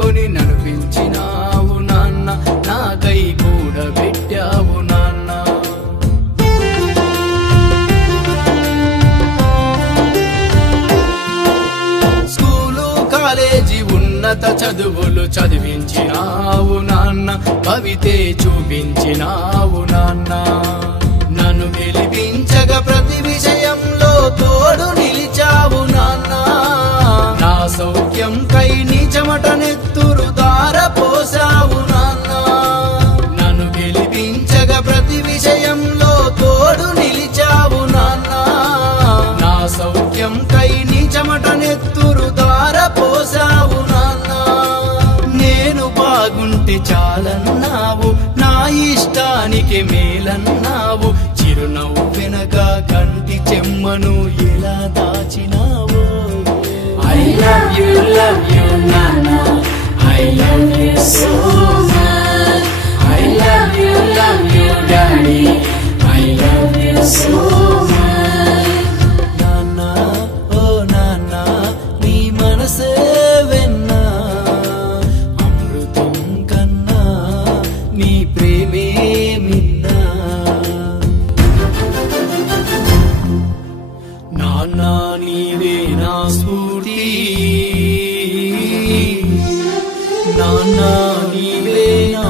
కనుక్కొని నన్ను పిలిచినావు నాన్న, నాకై కూడా పెట్టావు నాన్న. స్కూలు కాలేజీ ఉన్నత చదువులు చదివించినావు నాన్న, కవితే చూపించినావు నాన్న. నన్ను గెలిపించగా ప్రతి విషయంలో తోడు నిలిచావు నాన్న. నా సౌఖ్యం కై నీ చెమట నెత్తురు ధారపోసావు నాన్న. నన్ను గెలిపించగా ప్రతి విషయంలో తోడు నిలిచావు నాన్న. నా సౌఖ్యం కై నీ చెమట నెత్తురు ధారపోసావు నాన్న. నేను బాగుంటే చాలన్నావు, నా ఇష్టానికి మేలన్నావు. చిరునవ్వు వెనక కంటి చెమ్మను ఎలా దాచినావో. I love you Nana, I love you so much. I love you Daddy, I love you so much. Nana, oh Nana, నీ మనసే వెన్నా, అమృతం కన్నా నీ ప్రేమే మిన్నా. నాన్న నీవే నా స్ఫూర్తి, నాన్న నీవే నా